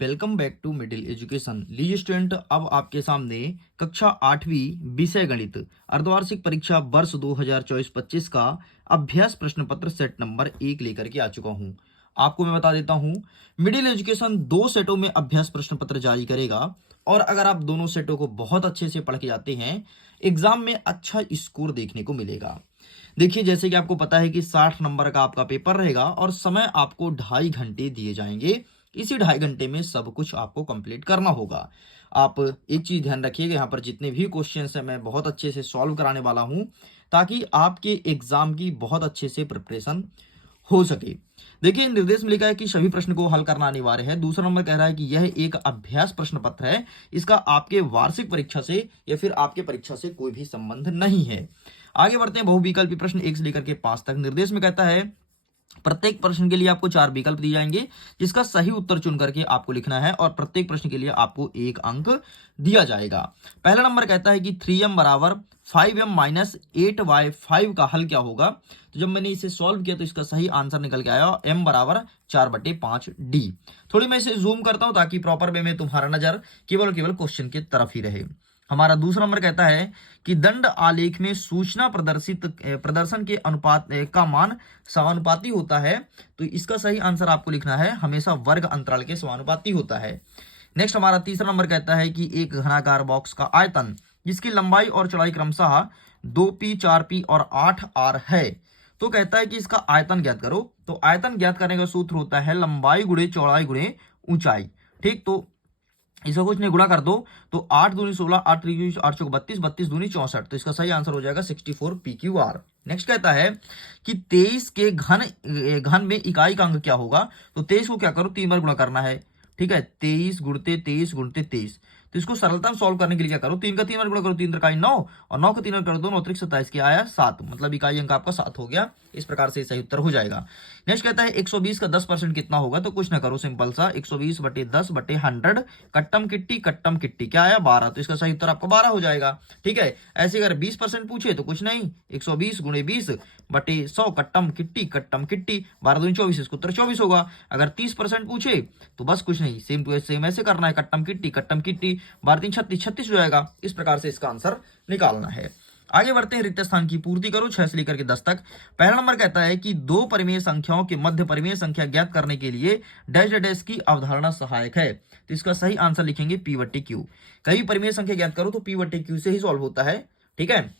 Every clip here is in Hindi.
Welcome back to middle education. लीजिए स्टूडेंट, अब आपके सामने कक्षा 8वीं विषय गणित अर्धवार्षिक परीक्षा वर्ष 2024-25 का अभ्यास प्रश्न पत्र सेट नंबर 1 लेकर के आ चुका हूं। आपको मैं बता देता हूं, मिडिल एजुकेशन 2 सेटों में अभ्यास प्रश्न पत्र जारी करेगा और अगर आप दोनों सेटों को बहुत अच्छे से पढ़ के जाते हैं, एग्जाम में अच्छा स्कोर देखने को मिलेगा। देखिए, जैसे कि आपको पता है कि 60 नंबर का आपका पेपर रहेगा और समय आपको 2.5 घंटे दिए जाएंगे। इसी 2.5 घंटे में सब कुछ आपको कंप्लीट करना होगा। आप एक चीज ध्यान रखिएगा, यहाँ पर जितने भी क्वेश्चंस हैं मैं बहुत अच्छे से सॉल्व कराने वाला हूं ताकि आपके एग्जाम की बहुत अच्छे से प्रिपरेशन हो सके। देखिए, निर्देश में लिखा है कि सभी प्रश्न को हल करना अनिवार्य है। दूसरा नंबर कह रहा है कि यह एक अभ्यास प्रश्न पत्र है, इसका आपके वार्षिक परीक्षा से या फिर आपके परीक्षा से कोई भी संबंध नहीं है। आगे बढ़ते हैं, बहुविकल्पी प्रश्न 1 से लेकर के 5 तक। निर्देश में कहता है प्रत्येक प्रश्न के लिए आपको 4 विकल्प दिए जाएंगे, जिसका सही उत्तर चुन करके आपको लिखना है और प्रत्येक प्रश्न के लिए आपको 1 अंक दिया जाएगा। पहला नंबर कहता है कि 3m बराबर 5m माइनस 8y5 का हल क्या होगा। तो जब मैंने इसे सॉल्व किया तो इसका सही आंसर निकल के आया m बराबर 4/5d। थोड़ी मैं इसे जूम करता हूं ताकि प्रॉपर वे में तुम्हारा नजर केवल क्वेश्चन की तरफ ही रहे। हमारा दूसरा नंबर कहता है कि दंड आलेख में सूचना प्रदर्शन के अनुपात का मान समानुपाती होता है। तो इसका सही आंसर आपको लिखना है, हमेशा वर्ग अंतराल के समानुपाती होता है। नेक्स्ट हमारा तीसरा नंबर कहता है कि एक घनाकार बॉक्स का आयतन जिसकी लंबाई और चौड़ाई क्रमशः 2p 4p और 8r है, तो कहता है कि इसका आयतन ज्ञात करो। तो आयतन ज्ञात करने का सूत्र होता है लंबाई गुणे चौड़ाई गुणे ऊंचाई। ठीक, तो इसका कुछ नहीं, गुणा कर दो तो 8 दूनी 16, 8 त्रिक 8 चौक 32, 32 दूनी 64। तो इसका सही आंसर हो जाएगा 64 PQR। नेक्स्ट कहता है कि 23 के घन में इकाई का अंक क्या होगा। तो 23 को क्या करो, 3 बार गुणा करना है। ठीक है, 23 गुणते 23 गुणते 23। तो इसको सरलता सॉल्व करने के लिए क्या करो, 3 का 3 बार गुणा करो, 3 त्रिकाई 9 और 9 का 3 बार कर दो, 9 त्रिक 27 के आया 7, मतलब इकाई अंक आपका 7 हो गया। इस प्रकार से सही उत्तर हो जाएगा। नेक्स्ट कहता है 120 का 10% कितना होगा। तो कुछ ना करो, सिंपल सा 120/10/100 कट्टम किट्टी क्या आया 12। तो इसका सही उत्तर आपका 12 हो जाएगा। ठीक है, ऐसे अगर 20% पूछे तो कुछ नहीं, 120 गुणे 20/100 कट्टम किट्टी 12 दूनी 24, इसका उत्तर 24 होगा। अगर 30% पूछे तो बस कुछ नहीं, सेम टू सेम ऐसे करना है, कट्टम किट्टी 12 3 36, 36 हो जाएगा। इस प्रकार से इसका आंसर निकालना है। आगे बढ़ते हैं, रिक्त स्थान की पूर्ति करो 6 से लेकर के 10 तक। पहला नंबर कहता है कि दो परिमेय संख्याओं के मध्य परिमेय संख्या ज्ञात करने के लिए डैश डैश की अवधारणा सहायक है। तो इसका सही आंसर लिखेंगे P/Q। कई परिमेय संख्या ज्ञात करो तो P/Q से ही सॉल्व होता है। ठीक है,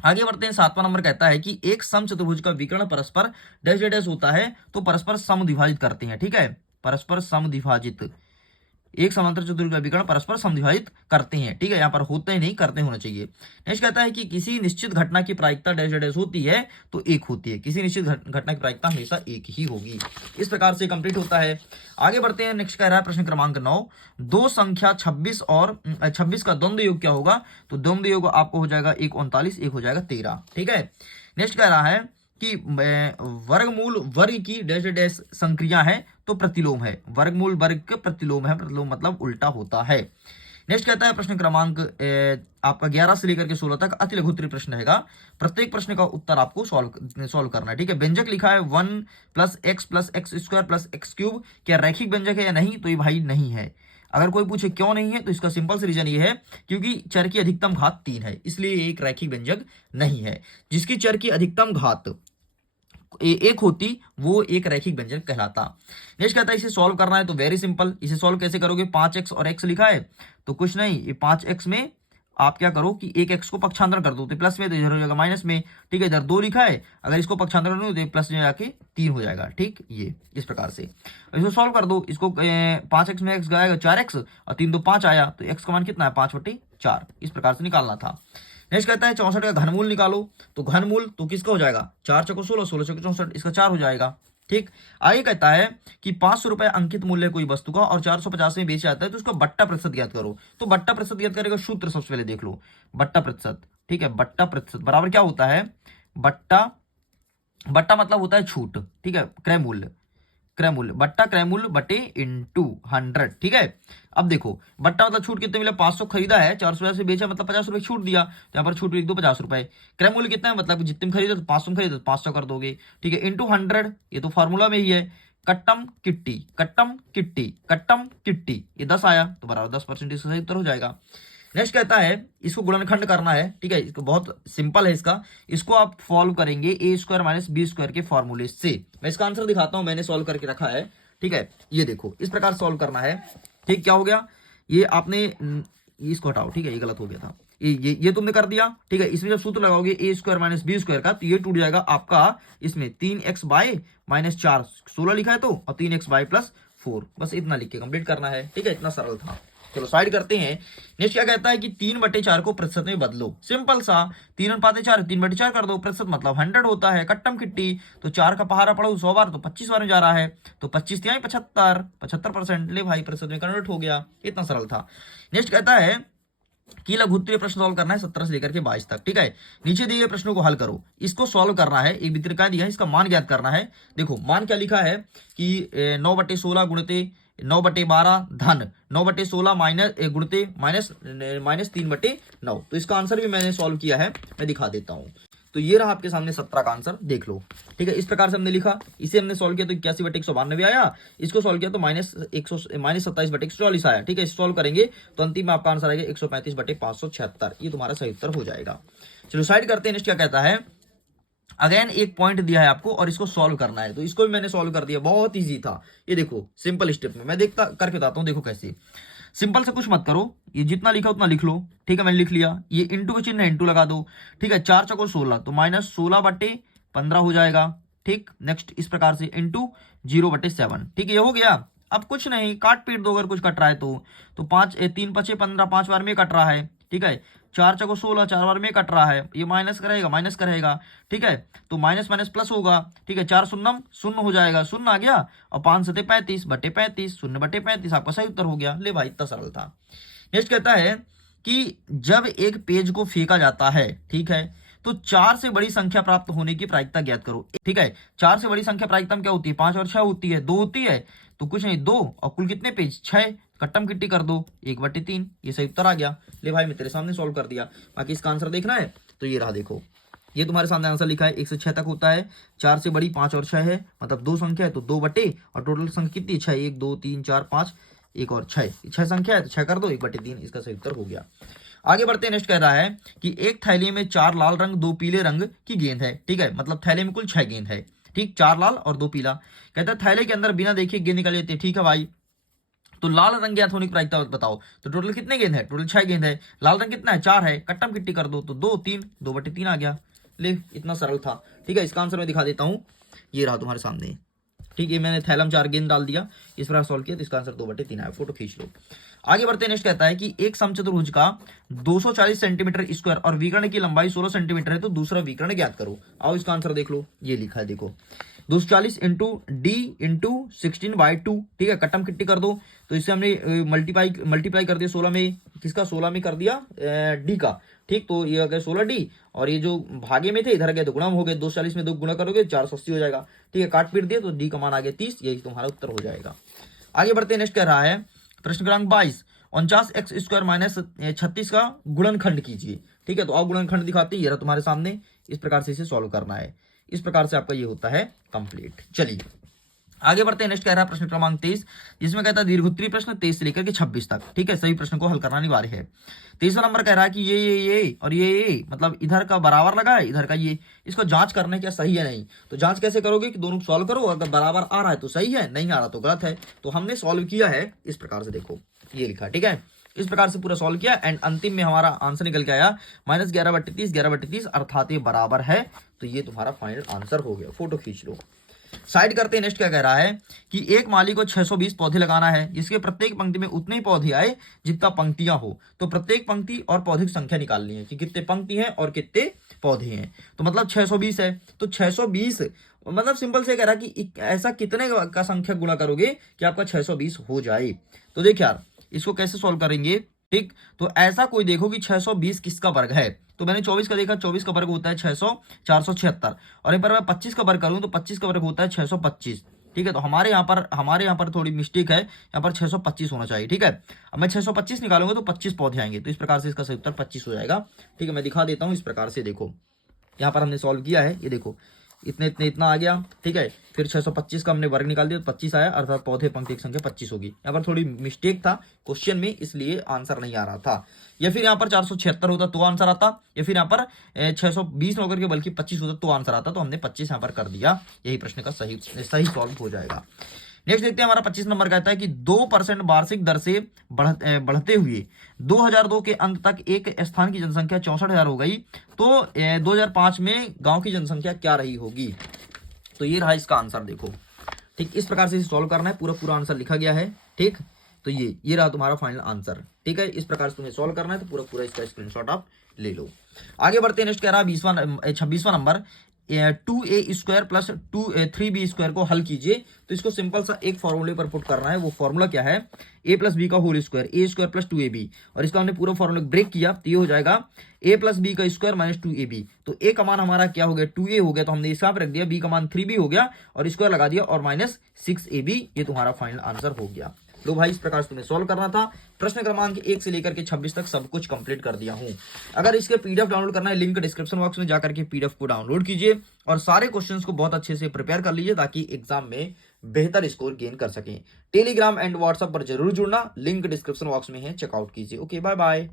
आगे बढ़ते हैं, 7वां नंबर कहता है कि एक समचतुर्भुज का विकर्ण परस्पर डैश डैश होता है तो परस्पर समद्विभाजित करते हैं। ठीक है, परस्पर समद्विभाजित, एक समांतर चतुर्भुज का विकर्ण परस्पर समद्विभाजित करते हैं। ठीक है, यहाँ पर होते ही नहीं, करते होना चाहिए। नेक्स्ट कहता है कि किसी निश्चित घटना की प्रायिकता डैश डैश होती है तो 1 होती है। किसी निश्चित घटना की प्रायिकता हमेशा 1 ही होगी। इस प्रकार से कंप्लीट होता है। आगे बढ़ते हैं, नेक्स्ट कह रहा है प्रश्न क्रमांक 9, दो संख्या 26 और 26 का द्वंद्व योग क्या होगा। तो द्वंद्व योग आपको हो जाएगा 1 39, 1 हो जाएगा 13। ठीक है, नेक्स्ट कह रहा है कि वर्गमूल वर्ग की डैश डैश संक्रिया है तो प्रतिलोम है। वर्गमूल वर्ग के प्रतिलोम है, प्रतिलोम मतलब उल्टा होता है। नेक्स्ट कहता है प्रश्न क्रमांक आपका 11 से लेकर के 16 तक अति लघु उत्तरीय प्रश्न रहेगा। प्रत्येक प्रश्न का उत्तर आपको सॉल्व करना है। ठीक है, व्यंजक लिखा है 1 + x + x² + x³। क्या रैखिक व्यंजक है या नहीं, तो ये भाई नहीं है। अगर कोई पूछे क्यों नहीं है तो इसका सिंपल से रीजन ये है क्योंकि चर की अधिकतम घात 3 है, इसलिए ये एक रैखिक व्यंजक नहीं है। जिसकी चर की अधिकतम घात 1 होती वो एक रैखिक व्यंजक कहलाता। नेक्स्ट कहता है इसे सॉल्व करना है तो वेरी सिंपल। इसे सॉल्व कैसे करोगे, 5x और x लिखा है तो कुछ नहीं, ये 5x में आप क्या करो कि एक x को पक्षांतर कर दो तो प्लस में, तो इधर हो जाएगा माइनस में। ठीक है, इधर 2 लिखा है, अगर इसको पक्षांतर कर दो तो प्लस में जाके 3 हो जाएगा। ठीक, ये इस प्रकार से इसको सॉल्व कर दो। इसको 5x में x जाएगा 4x और 3 2 5 आया, तो x का मान कितना है 5/4। इस प्रकार से निकालना था। नेक्स्ट कहता है 64 का घनमूल निकालो। तो घनमूल तो किसका हो जाएगा, 4 चौको 16, 16 चौको 64, इसका 4 हो जाएगा। ठीक, आगे कहता है कि 500 रुपए अंकित मूल्य कोई वस्तु का और 450 में बेचा जाता है तो उसका बट्टा प्रतिशत ज्ञात करो। तो बट्टा प्रतिशत ज्ञात करेगा सूत्र सबसे पहले देख लो, बट्टा प्रतिशत। ठीक है, बट्टा प्रतिशत बराबर क्या होता है, बट्टा मतलब होता है छूट। ठीक है, क्रय मूल्य बट्टा क्रय मूल्य बटे इंटू 100। ठीक है, अब देखो बट्टा मतलब छूट कितने मिला, 500 खरीदा है, 400 से बेचा मतलब 50 रुपए छूट दिया, तो यहाँ पर छूट लिख दो 50 रुपए। क्रय मूल्य कितना है, मतलब जितने में खरीदे तो 500 में खरीदे तो 500 कर दोगे। ठीक है, इंटू 100, ये तो फॉर्मूला में ही है कट्टम किट्टी, कट्टम किट्टी, कट्टम किट्टी, ये 10 आया तो बराबर 10% इसका सही उत्तर हो जाएगा। नेक्स्ट कहता है इसको गुणनखंड करना है, ठीक है, इसको बहुत सिंपल है इसका, इसको आप सॉल्व करेंगे ए स्क्वायर माइनस बी स्क्वायर के फॉर्मूले से। मैं इसका आंसर दिखाता हूं, मैंने सॉल्व करके रखा है, ठीक है, ये देखो इस प्रकार सॉल्व करना है। ठीक, क्या हो गया, ये आपने इसको हटाओ, ठीक है, ये गलत हो गया था, ये तुमने कर दिया, ठीक है। इसमें जब सूत्र लगाओगे ए स्क्वायर माइनस बी स्क्वायर का तो ये टूट जाएगा आपका इसमें 3x बाय माइनस 4, 16 लिखा है तो, और 3x बाय प्लस 4, बस इतना लिख के कंप्लीट करना है, ठीक है, इतना सरल था। चलो साइड करते हैं। नेक्स्ट क्या कहता है कि 3/4 को प्रतिशत में बदलो, सिंपल सा, 3/4 3/4 कर दो, प्रतिशत मतलब 100 होता है, कट्टम किट्टी, तो 4 का पहाड़ा पढ़ो 100 बार तो 25 बार में जा रहा है, तो 25 तिहाई 75% ले भाई, प्रतिशत में कन्वर्ट हो गया, इतना सरल था। नेक्स्ट कहता है कि लघुत्तरीय प्रश्न सॉल्व करना है 17 से लेकर के 22 तक, ठीक है। नीचे दिए गए प्रश्नों को हल करो, इसको सॉल्व करना है, एक वितरिका दिया है, इसका मान ज्ञात करना है। देखो मान क्या लिखा है कि 9/16 गुणते 9/12 धन 9/16 माइनस गुणते माइनस 3/9, तो इसका आंसर भी मैंने सॉल्व किया है, मैं दिखा देता हूं। तो ये रहा आपके सामने 17 का आंसर, देख लो, ठीक है, इस प्रकार से हमने लिखा, इसे हमने सॉल्व किया तो 81/192 आया, इसको सॉल्व किया तो माइनस 27/144 आया, ठीक है। सॉल्व करेंगे तो अंतिम में आपका आंसर आएगा 135/576, ये तुम्हारा सही उत्तर हो जाएगा। चलो साइड करते हैं। नेक्स्ट क्या कहता है, अगेन एक पॉइंट दिया है आपको और इसको सॉल्व करना है, तो इसको भी मैंने सॉल्व कर दिया, बहुत ईजी था, ये देखो सिंपल स्टेप में मैं देखता करके बताता हूँ, देखो कैसे। सिंपल से कुछ मत करो, ये जितना लिखा उतना लिख लो, ठीक है, मैंने लिख लिया, ये इंटू का चिन्ह है, इंटू लगा दो, ठीक है, 4 चौको 16 तो माइनस 16/15 हो जाएगा, ठीक। नेक्स्ट इस प्रकार से इंटू 0/7, ठीक है, ये हो गया। अब कुछ नहीं, काट पीट दो अगर कुछ कट रहा है तो 5 3 5 15 5 बार में कट रहा है, ठीक है, 4 चौको 16 4 बार में कट रहा है, ये माइनस करेगा, ठीक है, तो माइनस माइनस प्लस होगा, ठीक है, 4 शून्यम शून्य हो जाएगा, शून्य आ गया, और 5 7 35/35 0/35 आपका सही उत्तर हो गया। ले भाई इतना सरल था। नेक्स्ट कहता है कि जब एक पेज को फेंका जाता है, ठीक है, तो 4 से बड़ी संख्या प्राप्त होने की प्रायिकता ज्ञात करो, ठीक है। 4 से बड़ी संख्या प्रायिकता में क्या होती है, 5 और 6 होती है, 2 होती है, तो कुछ नहीं 2, और कुल कितने पेज 6, कट्टम किट्टी कर दो 1/3, ये सही उत्तर आ गया। ले भाई मैं तेरे सामने सॉल्व कर दिया, बाकी इसका आंसर देखना है तो ये रहा, देखो ये तुम्हारे सामने आंसर लिखा है, 1 से 6 तक होता है, 4 से बड़ी 5 और 6 है, मतलब 2 संख्या है तो 2 बटे, और टोटल संख्या कितनी 6, 1 2 3 4 5, एक और 6 संख्या है तो 6 कर दो 1/3, इसका सही उत्तर हो गया। आगे बढ़ते हैं। नेक्स्ट कह रहा है कि एक थैली में 4 लाल रंग 2 पीले रंग की गेंद है, ठीक है, मतलब थैले में कुल 6 गेंद है, ठीक, 4 लाल और 2 पीला। कहता है थैले के अंदर बिना देखे गेंद निकाल लेते, ठीक है भाई, तो लाल रंग ज्ञात होने की प्रायिकता बताओ, तो टोटल कितने गेंद है, टोटल 6 गेंद है, लाल रंग कितना है 4 है, कट्टम किट्टी कर दो तो 2 3 2/3 आ गया। ले इतना सरल था, ठीक है, इसका आंसर मैं दिखा देता हूं, ये रहा तुम्हारे सामने, ठीक है, मैंने थैलम 4 गेंद डाल दिया, इस प्रकार सॉल्व किया तो इसका आंसर 2/3 आया, फोटो खींच लो। आगे बढ़ते हैं। नेक्स्ट कहता है कि एक समचतुर्भुज का 240 सेंटीमीटर स्क्वायर और विकर्ण की लंबाई 16 सेंटीमीटर है, तो दूसरा विकर्ण ज्ञात करो। आओ इसका आंसर देख लो, ये लिखा है देखो, 240 इंटू डी इंटू 16/2, ठीक है, कट्टम किट्टी कर दो, तो इससे हमने मल्टीप्लाई कर दिया 16 में, किसका 16 में कर दिया डी का, ठीक, तो ये अगर 16D, और ये जो भागे में थे इधर गए तो गुणा हो गए, 240 में 2 गुणा करोगे 480 हो जाएगा, ठीक है, काट पीट दिए तो डी का मान आ गया 30, यही तुम्हारा उत्तर हो जाएगा। आगे बढ़ते हैं। नेक्स्ट कह रहा है प्रश्न क्रमांक 22, 49x² माइनस 36 का गुणनखंड कीजिए, ठीक है, तो आप गुणनखंड दिखाते हैं, ये रहा तुम्हारे सामने, इस प्रकार से इसे सॉल्व करना है, इस प्रकार से आपका ये होता है कंप्लीट। चलिए आगे बढ़ते हैं। नेक्स्ट कह रहा है प्रश्न क्रमांक 23, जिसमें कहता है दीर्घोत्तरीय प्रश्न 23 से लेकर के 26 तक, ठीक है, सभी प्रश्न को हल करना अनिवार्य है। 23वां नंबर कह रहा है कि ये और ये मतलब इधर का बराबर लगा है, इधर का ये, इसको जांच करना है क्या सही है नहीं, तो जांच कैसे करोगे कि दोनों सॉल्व करो, अगर बराबर आ रहा है तो सही है, नहीं आ रहा तो गलत है, तो हमने सॉल्व किया है इस प्रकार से, देखो ये लिखा, ठीक है, इस प्रकार से पूरा सॉल्व किया, एंड अंतिम में हमारा आंसर निकल के आया -11/30 अर्थात ये बराबर है, तो ये तुम्हारा फाइनल आंसर हो गया, फोटो खींच लो। साइड करते हैं। नेक्स्ट क्या कह रहा है कि एक माली को 620 पौधे लगाना है, जिसके प्रत्येक पंक्ति में उतने ही पौधे आए जितना पंक्तियां हो, तो प्रत्येक पंक्ति और पौधे की संख्या निकालनी है कि कितने पंक्ति हैं और कितने पौधे हैं, तो मतलब 620 है, तो 620 मतलब सिंपल से कह रहा है कि ऐसा कितने का संख्या गुणा करोगे कि आपका 620 हो जाए। तो देख यार इसको कैसे सॉल्व करेंगे, ठीक, तो ऐसा कोई देखो कि 620 किसका वर्ग है, तो मैंने 24 का देखा, 24 का वर्ग होता है 600 476, और एक बार मैं 25 का वर्ग करूं तो 25 का वर्ग होता है 625, ठीक है, तो हमारे यहाँ पर थोड़ी मिस्टेक है, यहाँ पर 625 होना चाहिए, ठीक है। अब मैं 625 निकालूंगा तो 25 पौधे आएंगे, तो इस प्रकार से इसका सही उत्तर 25 हो जाएगा, ठीक है, मैं दिखा देता हूँ इस प्रकार से, देखो यहाँ पर हमने सॉल्व किया है, ये देखो इतने इतने इतना आ गया, ठीक है। फिर 625 का हमने वर्ग निकाल दिया तो 25 आया, अर्थात पौधे पंक्ति की संख्या 25 होगी। यहाँ पर थोड़ी मिस्टेक था क्वेश्चन में, इसलिए आंसर नहीं आ रहा था। या फिर यहाँ पर 476 होता तो आंसर आता, या फिर यहाँ पर 620 होकर के बल्कि 25 होता तो आंसर आता, तो हमने 25 यहाँ पर कर दिया। यही प्रश्न का सही सॉल्व हो जाएगा। नेक्स्ट देखते हैं, हमारा 25 नंबर कहता है कि 2% वार्षिक दर से बढ़ते हुए 2002 के अंत तक एक स्थान की जनसंख्या 64,000 हो गई, तो 2005 में गांव की जनसंख्या क्या रही होगी। तो ये रहा इसका आंसर, देखो ठीक इस प्रकार से सॉल्व करना है, पूरा पूरा आंसर लिखा गया है, ठीक। तो ये रहा तुम्हारा फाइनल आंसर, ठीक है। इस प्रकार से तुम्हें सॉल्व करना है, तो पूरा पूरा इसका स्क्रीनशॉट आप ले लो। आगे बढ़ते हैं, नेक्स्ट कह रहा है 26वां नंबर, 2a² प्लस 3b² को हल कीजिए। तो इसको सिंपल सा एक फॉर्मूले पर पुट करना है। वो फॉर्मूला क्या है, a प्लस बी का whole square, a² plus 2ab, और इसका हमने पूरा फॉर्मूला ब्रेक किया तो ये हो जाएगा a प्लस बी का स्क्वायर माइनस 2ab। तो a का मान हमारा क्या हो गया, 2a हो गया, तो हमने इसका रख दिया, b का मान 3b हो गया और स्क्वायर लगा दिया और माइनस 6ab। ये तुम्हारा फाइनल आंसर हो गया। लो भाई, इस प्रकार से तुम्हें सॉल्व करना था। प्रश्न क्रमांक 1 से लेकर के 26 तक सब कुछ कंप्लीट कर दिया हूं। अगर इसके पीडीएफ डाउनलोड करना है, लिंक डिस्क्रिप्शन बॉक्स में जाकर के पीडीएफ को डाउनलोड कीजिए और सारे क्वेश्चंस को बहुत अच्छे से प्रिपेयर कर लीजिए, ताकि एग्जाम में बेहतर स्कोर गेन कर सकें। टेलीग्राम एंड व्हाट्सएप पर जरूर जुड़ना, लिंक डिस्क्रिप्शन बॉक्स में है, चेकआउट कीजिए। Okay, bye bye.